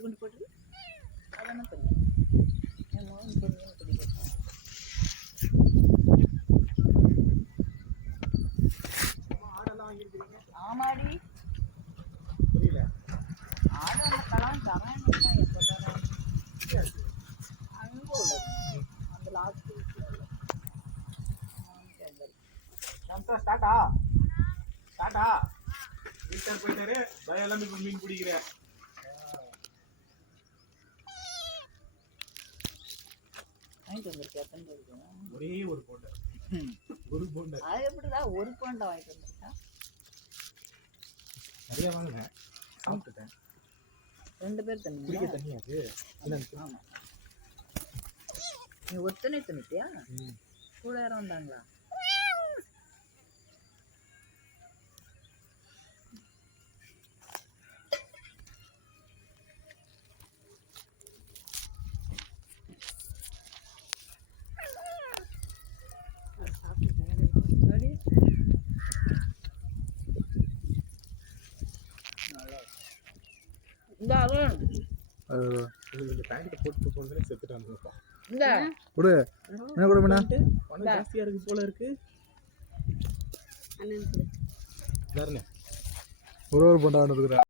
கொண்டு போட்டு அதெல்லாம் பண்ணி ஆமாடி புரியல. ஆடு கலாம் தரேன் எப்போ தரேன் அங்கே உள்ளது அந்த லாஸ்ட் ஸ்டார்ட்டா வீட்டார் போயிட்டாரு பயம் எல்லாமே இப்போ மீன் பிடிக்கிறேன். வாங்கிட்டு வந்திருக்கேன் எத்தனை இருக்கு ஒரே ஒரு போண்டை அது எப்படிதான் ஒரு போண்டை வாங்கிட்டு வந்திருக்கேன் நிறைய வாங்கினேன் சாப்பிட்டுட்டேன். 2 பேர் தண்ணி குடிக்க தண்ணியாது. ஆமாம் நீ ஒத்தனை தண்ணிட்டியா கூட யாரும் வந்தாங்களா? பேண்ட் போட்டு போனதுல செத்துட்டான் இருப்பான். இந்த கொடு என்ன கொடு பண்ணா பணம் ஜாஸ்தியா இருக்கு போல இருக்கு. அண்ணன் தாருங்க ஒரு போண்டா எடுத்துக்கிறேன்.